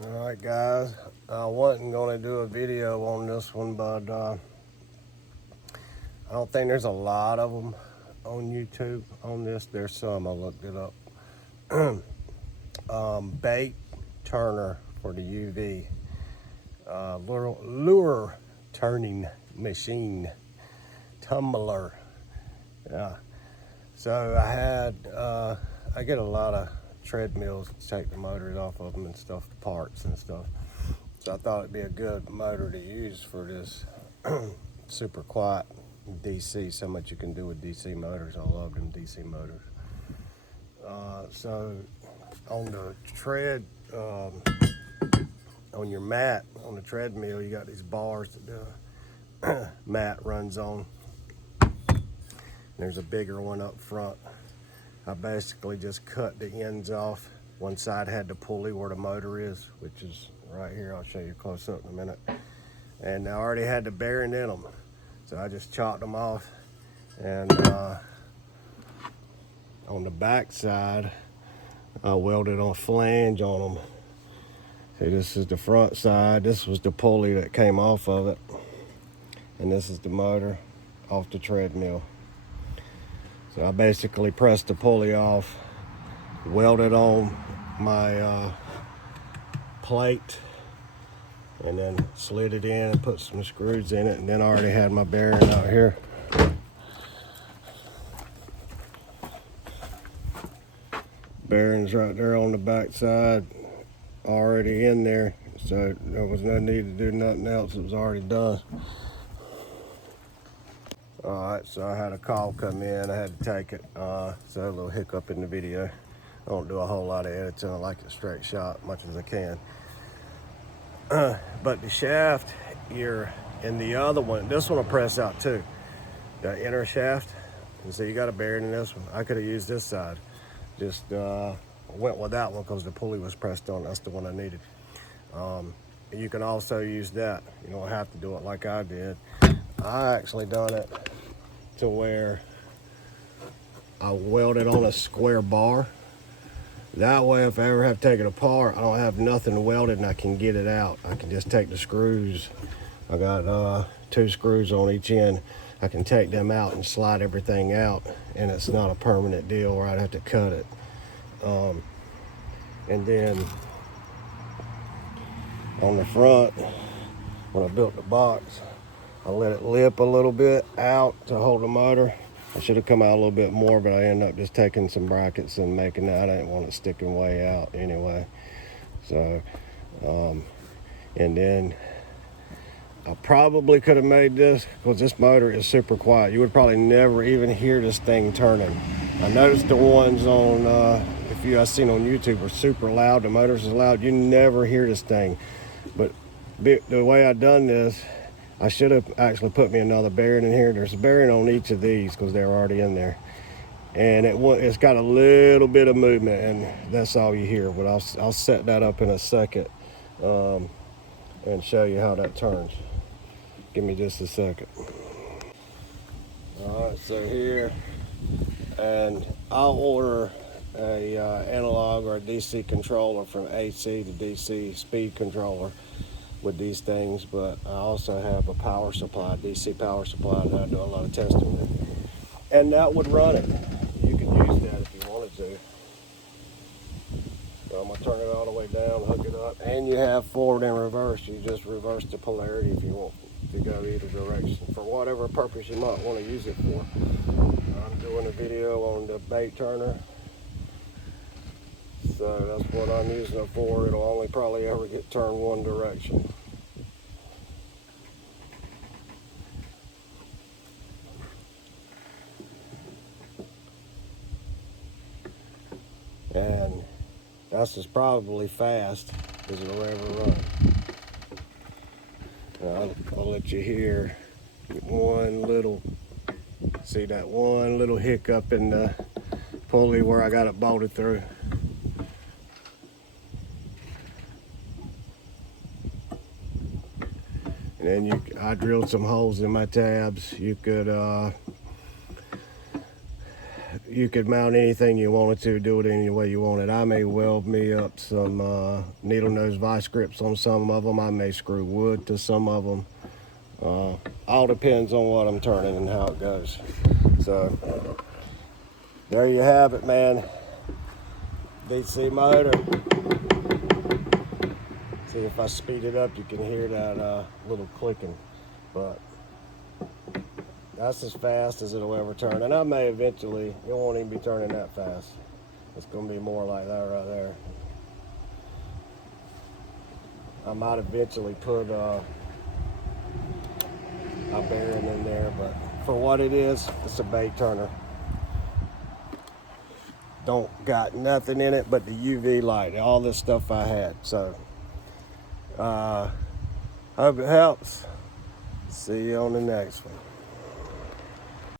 Alright guys, I wasn't going to do a video on this one, but I don't think there's a lot of them on YouTube on this. There's some, I looked it up. Bait turner for the UV. Lure turning machine. Tumbler. Yeah. So I get a lot of treadmills to take the motors off of them and stuff, the parts and stuff. So I thought it'd be a good motor to use for this super quiet DC. So much you can do with DC motors. I love them DC motors. So on the tread, on your mat, on the treadmill, you got these bars that the mat runs on. There's a bigger one up front. I basically just cut the ends off. One side had the pulley where the motor is, which is right here. I'll show you close up in a minute. And I already had the bearing in them. So I just chopped them off. And on the back side, I welded a flange on them. See, this is the front side. This was the pulley that came off of it. And this is the motor off the treadmill. So I basically pressed the pulley off, welded on my plate, and then slid it in and put some screws in it, and then I already had my bearing out here. Bearings right there on the back side, already in there, so there was no need to do nothing else. It was already done. Alright, so I had a call come in, I had to take it, so a little hiccup in the video. I don't do a whole lot of editing, I like it straight shot, much as I can. But the shaft here and the other one, this one will press out too. The inner shaft, and so you got a bearing in this one. I could have used this side. Just went with that one because the pulley was pressed on, that's the one I needed. You can also use that, you don't have to do it like I did. I actually done it to where I welded on a square bar. That way, if I ever have to take it apart, I don't have nothing welded and I can get it out. I can just take the screws. I got 2 screws on each end. I can take them out and slide everything out, and it's not a permanent deal where I'd have to cut it. And then on the front, when I built the box, I let it lip a little bit out to hold the motor. I should have come out a little bit more, but I ended up just taking some brackets and making that. I didn't want it sticking way out anyway. So, and then I probably could have made this, because this motor is super quiet. You would probably never even hear this thing turning. I noticed the ones on, if you guys seen on YouTube, are super loud. The motors is loud. You never hear this thing. But the way I done this, I should have actually put me another bearing in here. There's a bearing on each of these because they're already in there. And it's got a little bit of movement, and that's all you hear. But I'll set that up in a second and show you how that turns. Give me just a second. All right, so here, and I'll order a analog or a DC controller from AC to DC speed controller with these things, but I also have a power supply, DC power supply, that I do a lot of testing with. And that would run it. You could use that if you wanted to. So I'm gonna turn it all the way down, hook it up, and you have forward and reverse. You just reverse the polarity if you want to go either direction, for whatever purpose you might want to use it for. I'm doing a video on the bait turner, so that's what I'm using it for. It'll only probably ever get turned one direction. And that's just probably fast as it'll ever run. I'll let you hear one little, see that one little hiccup in the pulley where I got it bolted through. And then I drilled some holes in my tabs. You could you could mount anything you wanted to, do it any way you wanted. I may weld me up some needle nose vice grips on some of them. I may screw wood to some of them. All depends on what I'm turning and how it goes. So there you have it, man. DC motor. See, if I speed it up, you can hear that little clicking, but that's as fast as it'll ever turn. And I may eventually, it won't even be turning that fast. It's gonna be more like that right there. I might eventually put a bearing in there, but for what it is, it's a bait turner. Don't got nothing in it but the UV light, all this stuff I had. So hope it helps. See you on the next one.